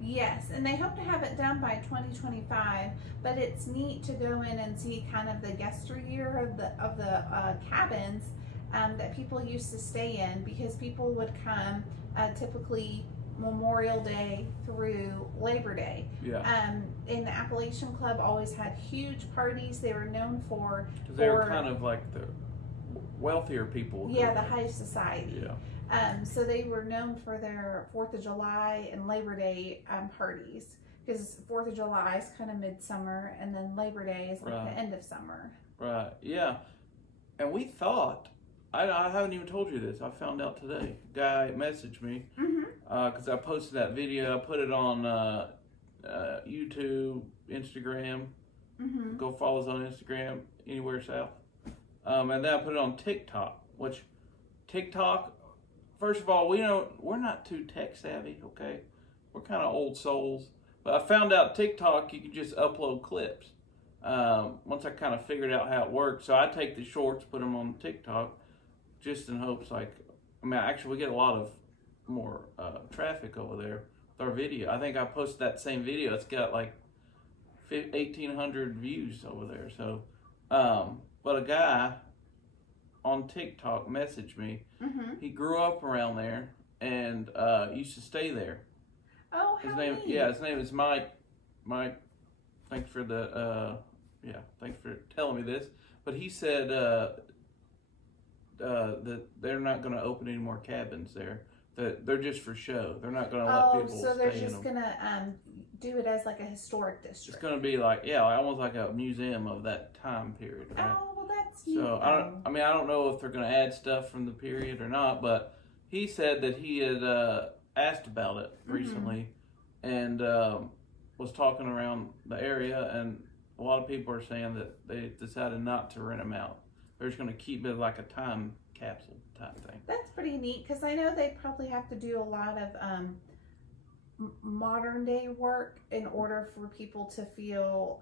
Yes, and they hope to have it done by 2025. But it's neat to go in and see kind of the yesteryear of the cabins that people used to stay in, because people would come typically Memorial Day through Labor Day. Yeah. And the Appalachian Club always had huge parties. They were known for they were kind of like the wealthier people. Yeah, the high society. Yeah. So they were known for their 4th of July and Labor Day parties, because 4th of July is kind of midsummer, and then Labor Day is like the end of summer. Right. Yeah. And we thought, I haven't even told you this. I found out today. Guy messaged me because I posted that video. I put it on YouTube, Instagram. Go follow us on Instagram, Anywhere South. And then I put it on TikTok, which TikTok, first of all, we're not too tech savvy, okay? We're kind of old souls. But I found out TikTok, you can just upload clips. Once I kind of figured out how it works. So I take the shorts, put them on TikTok, just in hopes, actually we get a lot of more traffic over there with our video. I think I posted that same video. It's got like 1,800 views over there. So, but a guy on TikTok messaged me. He grew up around there and used to stay there. Oh, his name is Mike. Mike, thanks for thanks for telling me this. But he said that they're not going to open any more cabins there. That they're just for show. They're not going to let people stay in them. So they're just going to do it as like a historic district. It's going to be like, almost like a museum of that time period. Right? Oh, well, that's neat. So I don't know if they're going to add stuff from the period or not, but he said that he had asked about it recently and was talking around the area, and a lot of people are saying that they decided not to rent them out. They're just going to keep it like a time capsule type thing. That's pretty neat, because I know they probably have to do a lot of modern day work in order for people to feel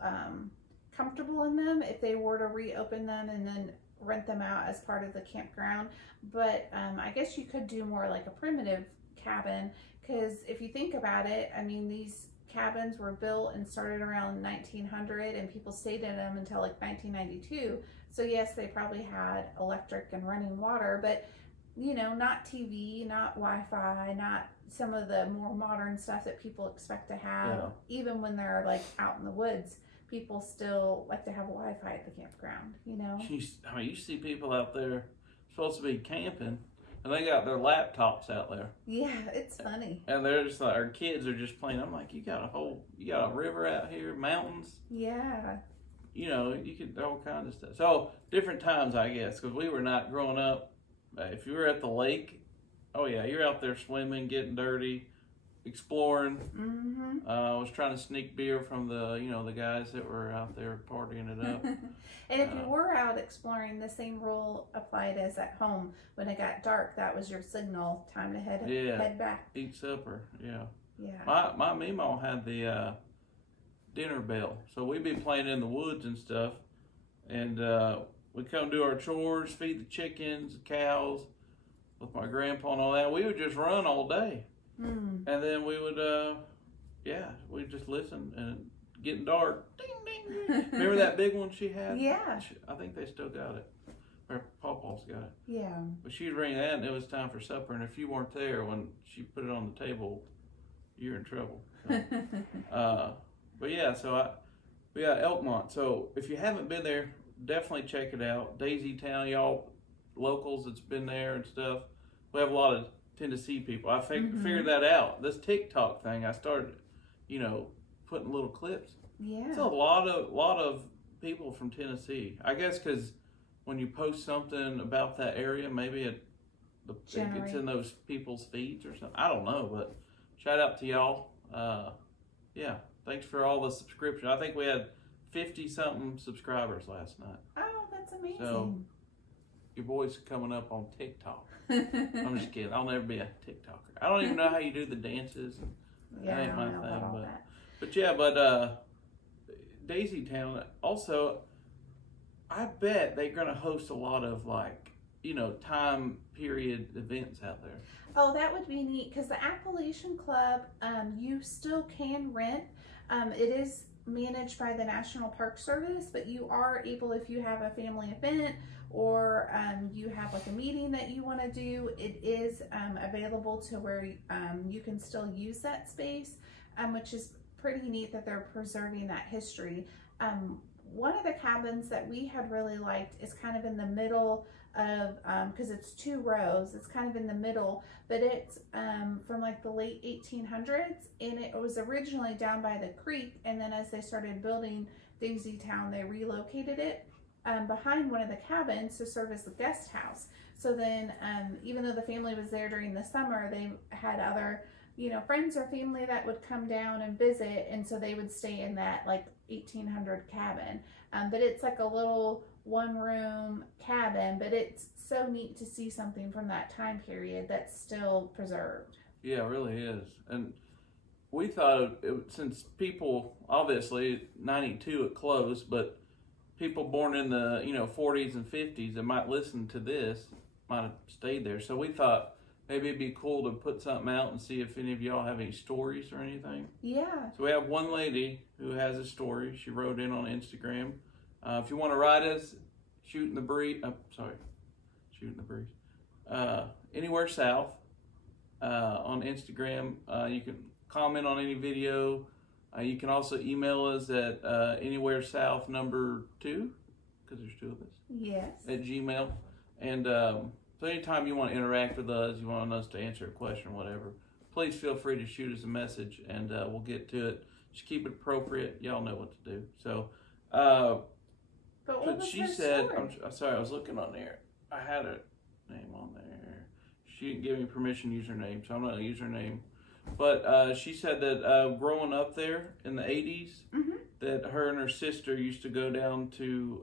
comfortable in them if they were to reopen them and then rent them out as part of the campground. But I guess you could do more like a primitive cabin, because if you think about it, I mean, these cabins were built and started around 1900, and people stayed in them until like 1992. So yes, they probably had electric and running water, but not TV, not Wi-Fi, not some of the more modern stuff that people expect to have. Yeah. Even when they're like out in the woods, people still like to have Wi-Fi at the campground, You see people out there supposed to be camping, and they got their laptops out there. Yeah, it's funny. And they're just like, our kids are just playing. I'm like, you got a river out here, mountains. Yeah. You could all kinds of stuff. So different times, I guess, because we were not growing up. If you were at the lake, oh yeah, you're out there swimming, getting dirty, exploring. I was trying to sneak beer from the guys that were out there partying it up. And if you were out exploring, the same rule applied as at home. When it got dark, that was your signal, time to head back. Eat supper. Yeah. Yeah. My Meemaw had the dinner bell, so we'd be playing in the woods and stuff, and we'd come do our chores, feed the chickens, the cows, with my grandpa and all that. We would just run all day, and then we would, we'd just listen, and getting dark. Ding, ding, ding. Remember that big one she had? Yeah. I think they still got it. Or Pawpaw's got it. Yeah. But she'd ring that, and it was time for supper. And if you weren't there when she put it on the table, you're in trouble. So, but yeah, so we got Elkmont. So if you haven't been there, definitely check it out. Daisy Town, y'all locals that's been there and stuff. We have a lot of Tennessee people. I figured that out. This TikTok thing, I started, putting little clips. Yeah. It's a lot of people from Tennessee. I guess because when you post something about that area, maybe it gets in those people's feeds or something. I don't know, but shout out to y'all. Thanks for all the subscription. I think we had 50-something subscribers last night. Oh, that's amazing. So your boy's coming up on TikTok. I'm just kidding. I'll never be a TikToker. I don't even know how you do the dances. Yeah, that ain't my I don't know thing. about all that. But Daisy Town also, I bet they're gonna host a lot of like time period events out there. Oh, that would be neat, because the Appalachian Club, you still can rent. It is managed by the National Park Service, but you are able, if you have a family event or you have like a meeting that you want to do, it is available to where you can still use that space, which is pretty neat that they're preserving that history. One of the cabins that we had really liked is kind of in the middle of, because it's 2 rows, it's kind of in the middle, but it's from like the late 1800s, and it was originally down by the creek, and then as they started building Daisy Town, they relocated it behind one of the cabins to serve as the guest house. So then even though the family was there during the summer, they had other friends or family that would come down and visit, and so they would stay in that like 1800 cabin. But it's like a little 1-room cabin, but it's so neat to see something from that time period that's still preserved. Yeah, it really is. And we thought, since people, obviously 92 it closed, but people born in the 40s and 50s that might listen to this might have stayed there. So we thought maybe it'd be cool to put something out and see if any of y'all have any stories or anything. Yeah. So we have one lady who has a story. She wrote in on Instagram. If you want to write us, Shooting the Breeze. Anywhere South on Instagram. You can comment on any video. You can also email us at anywheresouth number 2, because there's 2 of us. Yes. At Gmail. And so anytime you want to interact with us, you want us to answer a question or whatever, please feel free to shoot us a message, and we'll get to it. Just keep it appropriate. Y'all know what to do. So, but she said, I'm sorry, I was looking on there. I had a name on there. She didn't give me permission to use her name, so I'm not going to use her name. But she said that growing up there in the 80s, that her and her sister used to go down to,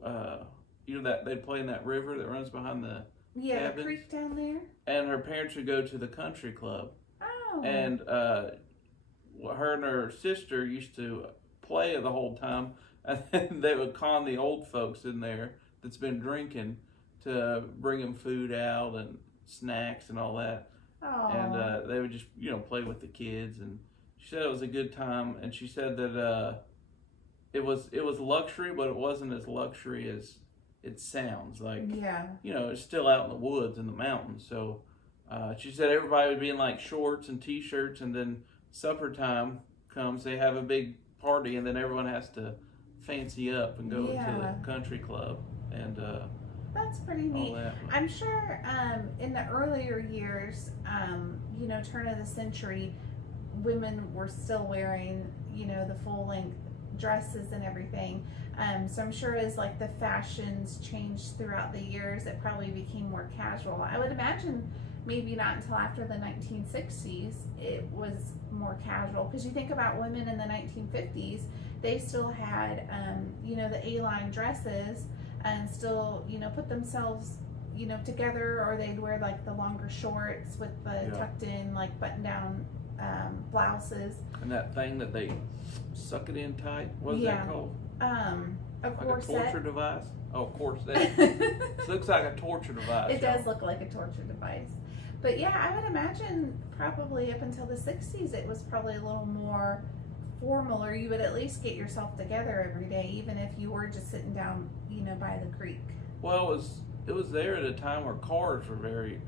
that they'd play in that river that runs behind the cabins. The creek down there. And her parents would go to the country club. Oh. And her and her sister used to play the whole time, and then they would con the old folks in there that's been drinking to bring them food out and snacks and all that. Oh. And they would just, play with the kids. And she said it was a good time. And she said that it was luxury, but it wasn't as luxury as it sounds. Like, it's still out in the woods in the mountains. So she said everybody would be in like shorts and t-shirts, and then supper time comes, they have a big party, and then everyone has to fancy up and go to the country club. And that's pretty neat. I'm sure in the earlier years, turn of the century, women were still wearing, the full length dresses and everything. So I'm sure as like the fashions changed throughout the years, it probably became more casual. I would imagine maybe not until after the 1960s it was more casual, because you think about women in the 1950s, they still had the A-line dresses and still put themselves together, or they'd wear like the longer shorts with the tucked in like button down blouses, and that thing that they suck it in tight, what's that called? A corset. Like a torture device. Oh, corset. It looks like a torture device. It does look like a torture device. But yeah, I would imagine probably up until the 60s it was probably a little more formal, or you would at least get yourself together every day, even if you were just sitting down, by the creek. Well, it was there at a time where cars were very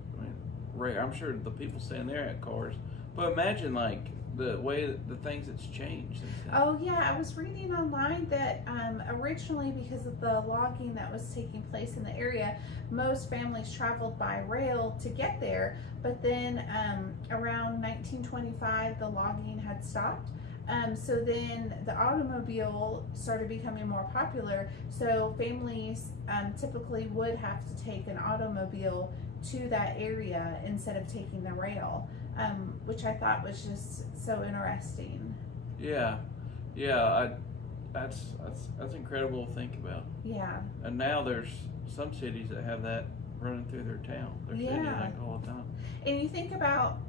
rare. I'm sure the people staying there had cars, but imagine like the way that the things that's changed since then. Oh yeah, I was reading online that originally, because of the logging that was taking place in the area, most families traveled by rail to get there, but then around 1925 the logging had stopped. So then the automobile started becoming more popular, so families typically would have to take an automobile to that area instead of taking the rail, which I thought was just so interesting. That's incredible to think about. Yeah. And now there's some cities that have that running through their town, their city, like all the time. And you think about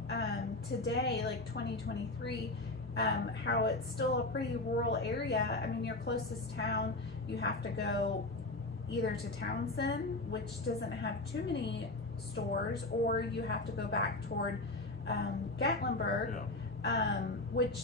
today, like 2023, how it's still a pretty rural area. I mean, your closest town, you have to go either to Townsend, which doesn't have too many stores, or you have to go back toward Gatlinburg, which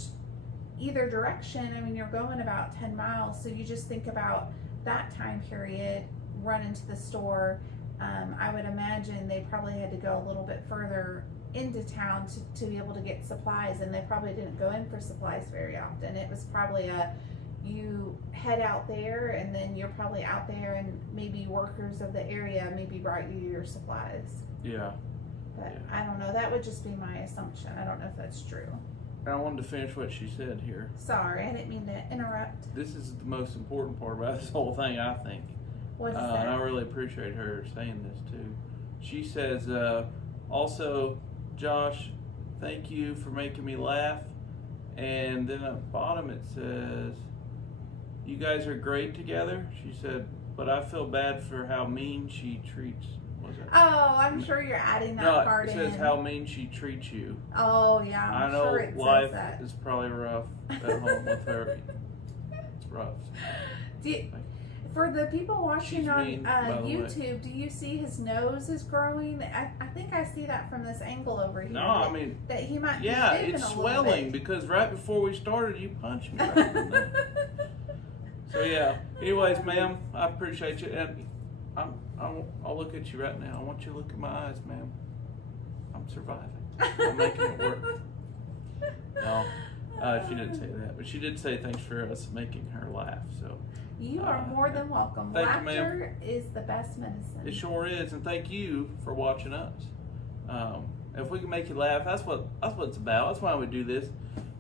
either direction, I mean, you're going about 10 miles, so you just think about that time period, run into the store. I would imagine they probably had to go a little bit further into town to be able to get supplies, and they probably didn't go in for supplies very often. It was probably you head out there, and then you're probably out there, and maybe workers of the area maybe brought you your supplies. Yeah. But I don't know. That would just be my assumption. I don't know if that's true. I wanted to finish what she said here. Sorry, I didn't mean to interrupt. This is the most important part about this whole thing, I think. What is that? And I really appreciate her saying this too. She says, also, Josh, thank you for making me laugh. And then at the bottom it says, you guys are great together. She said, but I feel bad for how mean she treats. Was it? Oh, I'm sure you're adding that part in. No, it says how mean she treats you. Oh, yeah, I'm sure it says that. I know life is probably rough at home with her. It's rough. For the people watching on YouTube, do you see his nose is growing? I think I see that from this angle over here. No, I mean, that he might be it's swelling because right before we started, you punched me right in there. So yeah. Anyways, ma'am, I appreciate you, and I'll look at you right now. I want you to look in my eyes, ma'am. I'm surviving. I'm making it work. No, she didn't say that, but she did say thanks for us making her laugh. So you are more than welcome. Laughter is the best medicine. It sure is, and thank you for watching us. If we can make you laugh, that's what it's about. That's why we do this.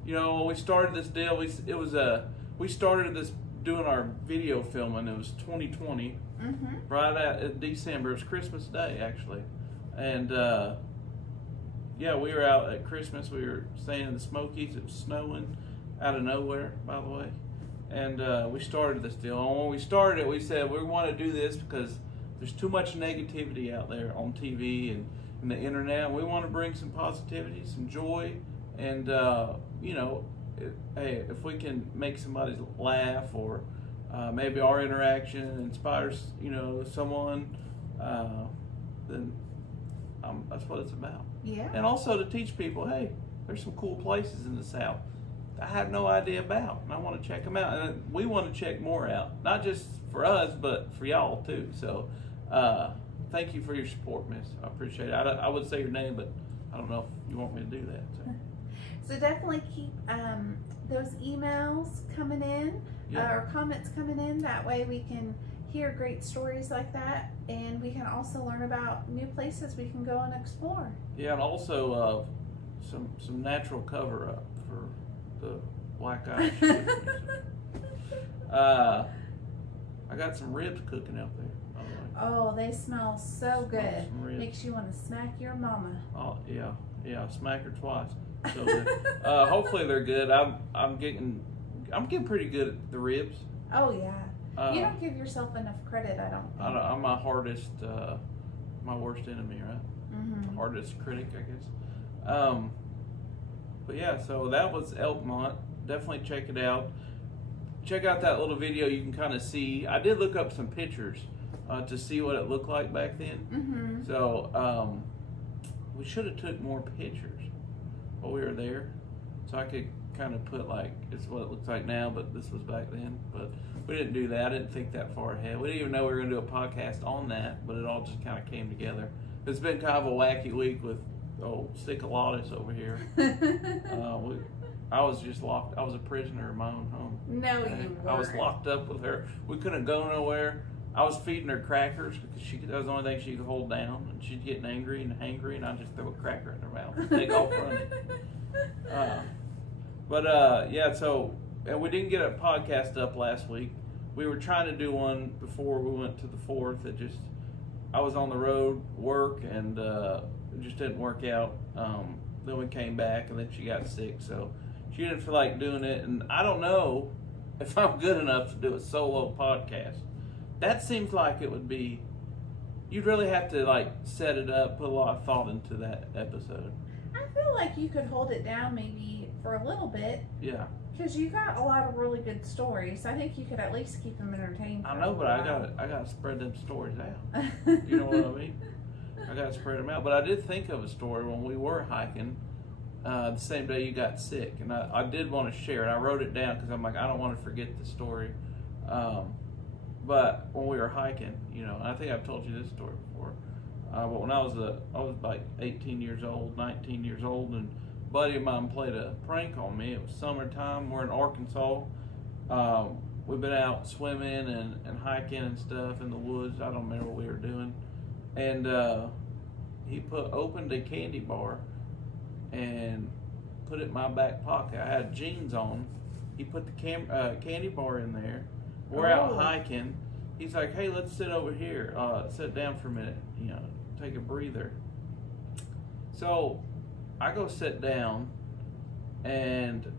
You know, when we started this deal, we started this doing our video filming. It was 2020, right at December. It was Christmas Day, actually, and yeah, we were out at Christmas. We were staying in the Smokies. It was snowing out of nowhere, by the way, and we started this deal. And when we started it, we said we want to do this because there's too much negativity out there on TV and the internet. And we want to bring some positivity, some joy, and you know. Hey, if we can make somebody laugh, or maybe our interaction inspires, you know, someone, then that's what it's about. Yeah. And also to teach people, hey, there's some cool places in the South I have no idea about, and I want to check them out. And we want to check more out, not just for us, but for y'all too. So, thank you for your support, miss. I appreciate it. I would say your name, but I don't know if you want me to do that. So definitely keep those emails coming in, or comments coming in. That way we can hear great stories like that, and we can also learn about new places we can go and explore. Yeah, and also some natural cover up for the black eye. I got some ribs cooking out there, by the way. Oh, they smell so good. Makes you want to smack your mama. Oh yeah, smack her twice. So good. Hopefully they're good. I'm getting pretty good at the ribs. Oh yeah. You don't give yourself enough credit, I don't think. I'm my hardest, my worst enemy, right? Hardest critic, I guess. But yeah, so that was Elkmont. Definitely check it out. Check out that little video. You can kind of see. I did look up some pictures to see what it looked like back then. So we should have took more pictures while we were there, so I could kind of put like, it's what it looks like now, but this was back then. But we didn't do that. I didn't think that far ahead. We didn't even know we were going to do a podcast on that, but it all just kind of came together. It's been kind of a wacky week with Sicalatis over here. I was just locked. I was a prisoner in my own home. No, you weren't. I was locked up with her. We couldn't go nowhere. I was feeding her crackers because that was the only thing she could hold down, and she's getting angry and hangry, and I just throw a cracker in her mouth and take off running. Yeah, so and we didn't get a podcast up last week. We were trying to do one before we went to the 4th. I was on the road, work, and it just didn't work out. Then we came back, and then she got sick, so she didn't feel like doing it. And I don't know if I'm good enough to do a solo podcast. That seems like it would be, you'd really have to like set it up, put a lot of thought into that episode. I feel like you could hold it down maybe for a little bit. Yeah. Because you got a lot of really good stories. I think you could at least keep them entertained. I know, but I gotta spread them stories out. You know what I mean? I gotta spread them out. But I did think of a story when we were hiking the same day you got sick, and I did want to share it. I wrote it down because I'm like, I don't want to forget the story. But when we were hiking, you know, I think I've told you this story before. But when I was like 18 years old, 19 years old, and a buddy of mine played a prank on me. It was summertime. We're in Arkansas. We've been out swimming and hiking and stuff in the woods. I don't remember what we were doing. And he opened a candy bar and put it in my back pocket. I had jeans on. He put the candy bar in there. We're out hiking. He's like, hey, let's sit over here. Sit down for a minute, you know, take a breather. So I go sit down, and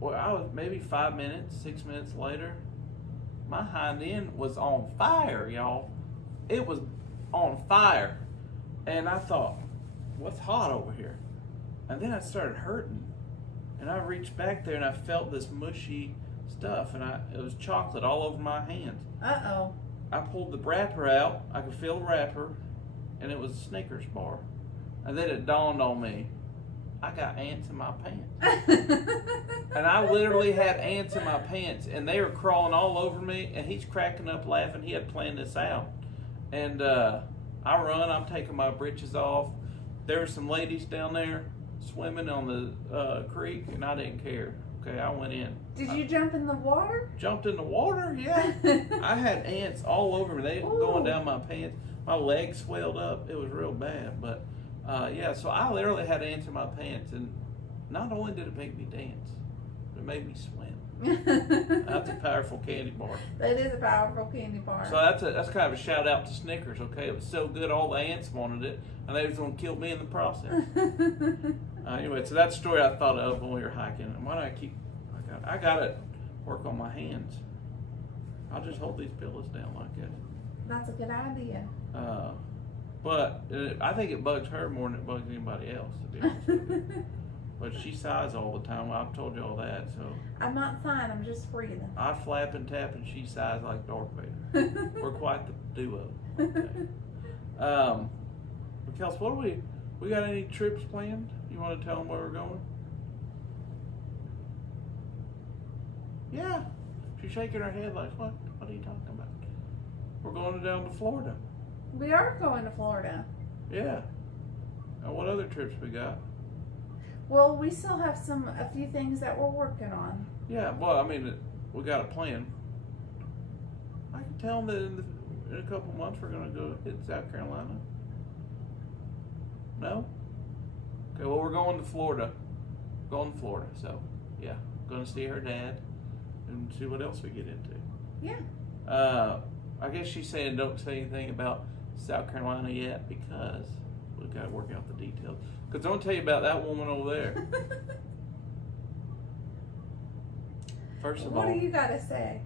well, I was maybe 5 minutes, 6 minutes later, my hind end was on fire, y'all. It was on fire. And I thought, what's hot over here? And then I started hurting. And I reached back there and I felt this mushy stuff, and it was chocolate all over my hands. Uh-oh. I pulled the wrapper out. I could feel the wrapper, and it was a Snickers bar. And then it dawned on me, I got ants in my pants. And I literally had ants in my pants, and they were crawling all over me, and he's cracking up laughing. He had planned this out. And I run, I'm taking my britches off. There were some ladies down there swimming on the creek, and I didn't care. Okay, I went in. Did you jump in the water? Jumped in the water, yeah. I had ants all over me. They were going down my pants. My legs swelled up. It was real bad. But yeah, so I literally had ants in my pants, and not only did it make me dance, but it made me swim. That's a powerful candy bar. That is a powerful candy bar. So that's kind of a shout out to Snickers. Okay, it was so good, all the ants wanted it, and they was going to kill me in the process. Anyway, so that's the story I thought of when we were hiking. And why do I keep? I gotta work on my hands. I'll just hold these pillows down like this. That's a good idea. But I think it bugs her more than it bugs anybody else, to be honest with you. But she sighs all the time. I've told you all that. So I'm not sighing. I'm just breathing. I flap and tap, and she sighs like Darth Vader. We're quite the duo. Okay. Kels, what do we got any trips planned? You want to tell them where we're going? Yeah. She's shaking her head like, what? What are you talking about? We're going down to Florida. We are going to Florida. Yeah. And what other trips we got? Well, we still have a few things that we're working on. Yeah, well, I mean, we got a plan. I can tell them that in a couple months we're going to go hit South Carolina. No? Okay, well, we're going to Florida. Going to Florida, so, yeah. Going to see her dad and see what else we get into. Yeah. I guess she's saying don't say anything about South Carolina yet because we've got to work out the details. Because I'm going to tell you about that woman over there. First of all, what do you got to say?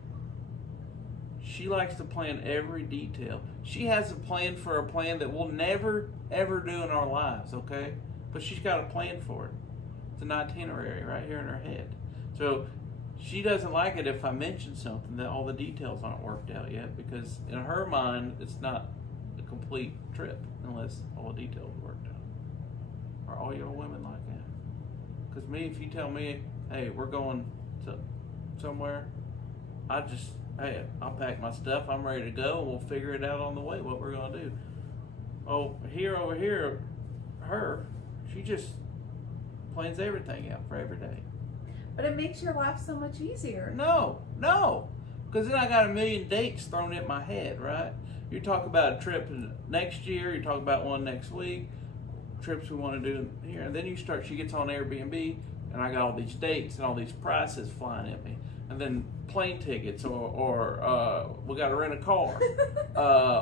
She likes to plan every detail. She has a plan for a plan that we'll never, ever do in our lives, okay? But she's got a plan for it. It's an itinerary right here in her head. So she doesn't like it if I mention something that all the details aren't worked out yet, because in her mind, it's not a complete trip unless all the details are worked out. Are all your women like that? Because me, if you tell me, hey, we're going to somewhere, hey, I'll pack my stuff, I'm ready to go, and we'll figure it out on the way what we're going to do. Oh, over here, she just plans everything out for every day. But it makes your life so much easier. No, because then I got a million dates thrown in my head, right? You talk about a trip next year, you talk about one next week, trips we want to do here, and then she gets on Airbnb, and I got all these dates and all these prices flying at me, and then plane tickets, or we got to rent a car,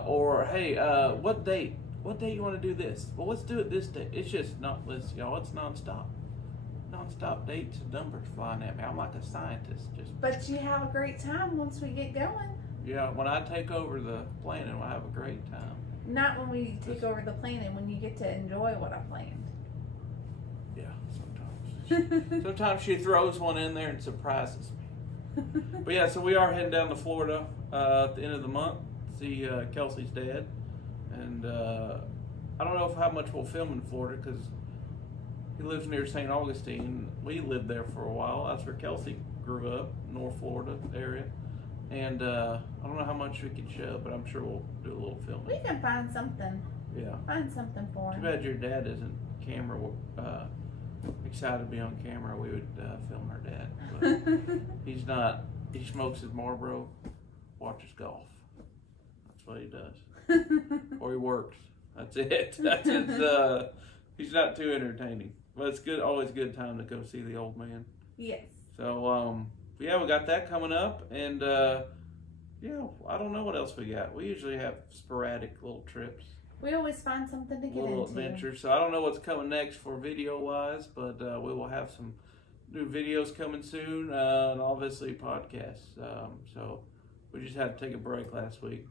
or hey, what date you want to do this? Well, let's do it this day. It's just y'all, it's nonstop dates and numbers flying at me. I'm like a scientist. But you have a great time once we get going. Yeah, when I take over the planning, we'll have a great time. Not when we take over the planning, when you get to enjoy what I planned. Yeah, sometimes. Sometimes she throws one in there and surprises me. But yeah, so we are heading down to Florida at the end of the month to see Kelsey's dad. And I don't know how much we'll film in Florida because he lives near St. Augustine. We lived there for a while. That's where Kelsey grew up, North Florida area. And I don't know how much we can show, but I'm sure we'll do a little filming. We can find something. Yeah. Find something for him. Too bad your dad isn't camera excited to be on camera. We would film our dad. But he's not. He smokes his Marlboro, watches golf. That's what he does. Or he works. That's it. That's his, he's not too entertaining. But it's good. Always a good time to go see the old man. Yes. So, yeah, we got that coming up. And, yeah, I don't know what else we got. We usually have sporadic little trips. We always find something to get little into. Adventures. So I don't know what's coming next for video-wise, but we will have some new videos coming soon, and obviously podcasts. So we just had to take a break last week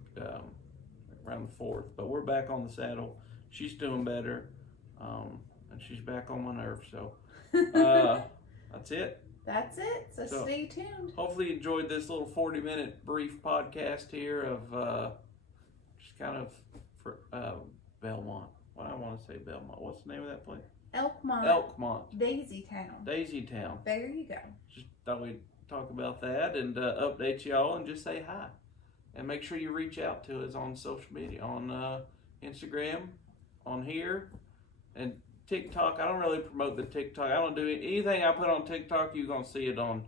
around the 4th, but we're back on the saddle. She's doing better, and she's back on my nerves. So that's it. That's it. So stay tuned. Hopefully you enjoyed this little 40-minute brief podcast here of just kind of for Belmont. Well, I want to say Belmont. What's the name of that place? Elkmont. Elkmont. Daisy Town. Daisy Town. There you go. Just thought we'd talk about that and update y'all and just say hi. And make sure you reach out to us on social media, on Instagram, on here, and TikTok. I don't really promote the TikTok. I don't do anything I put on TikTok. You're gonna see it on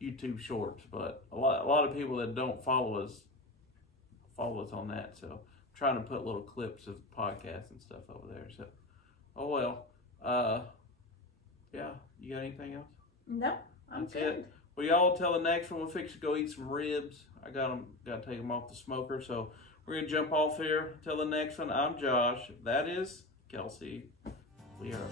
YouTube Shorts. But a lot of people that don't follow us on that. So I'm trying to put little clips of podcasts and stuff over there. So, oh well. Yeah. You got anything else? No, I'm That's good. it. Well, y'all till the next one. We'll fix to go eat some ribs. I got to take them off the smoker. So we're gonna jump off here. Till the next one. I'm Josh. That is Kelsey. We are